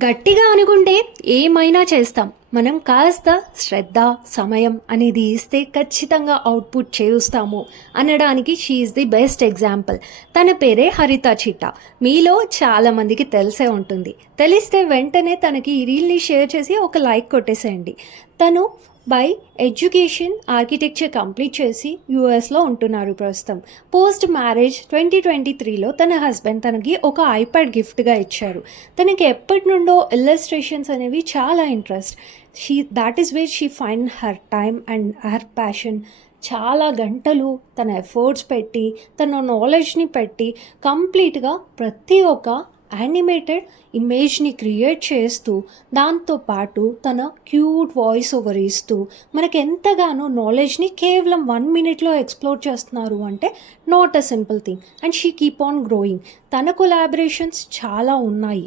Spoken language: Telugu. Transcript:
గట్టిగా అనుకుంటే ఏమైనా చేస్తాం. మనం కాస్త శ్రద్ధ, సమయం అనేది ఇస్తే ఖచ్చితంగా అవుట్‌పుట్ చేస్తాము అనడానికి she is the best example. తన పేరే హరిత చిట్టా. మీలో చాలామందికి తెలిసే ఉంటుంది. తెలిస్తే వెంటనే తనకి ఈ రీల్‌ని షేర్ చేసి ఒక లైక్ కొట్టేసేయండి. తను బై ఎడ్యుకేషన్ ఆర్కిటెక్చర్ కంప్లీట్ చేసి యూఎస్లో ఉంటున్నారు ప్రస్తుతం. పోస్ట్ మ్యారేజ్ 2023లో తన హస్బెండ్ తనకి ఒక ఐప్యాడ్ గిఫ్ట్గా ఇచ్చారు. తనకి ఎప్పటి నుండో ఇల్లస్ట్రేషన్స్ అనేవి చాలా interest. That is where she find her time and her passion. చాలా గంటలు తన ఎఫర్ట్స్ పెట్టి, తన నాలెడ్జ్ని పెట్టి కంప్లీట్గా ప్రతి ఒక్క యానిమేటెడ్ ఇమేజ్ని క్రియేట్ చేస్తూ, దాంతోపాటు తన క్యూట్ వాయిస్ ఓవర్ ఇస్తూ మనకు ఎంతగానో నాలెడ్జ్ని కేవలం 1 మినిట్లో ఎక్స్ప్లోర్ చేస్తున్నారు అంటే not a simple thing. And she keep on growing. తన కొలాబరేషన్స్ చాలా ఉన్నాయి.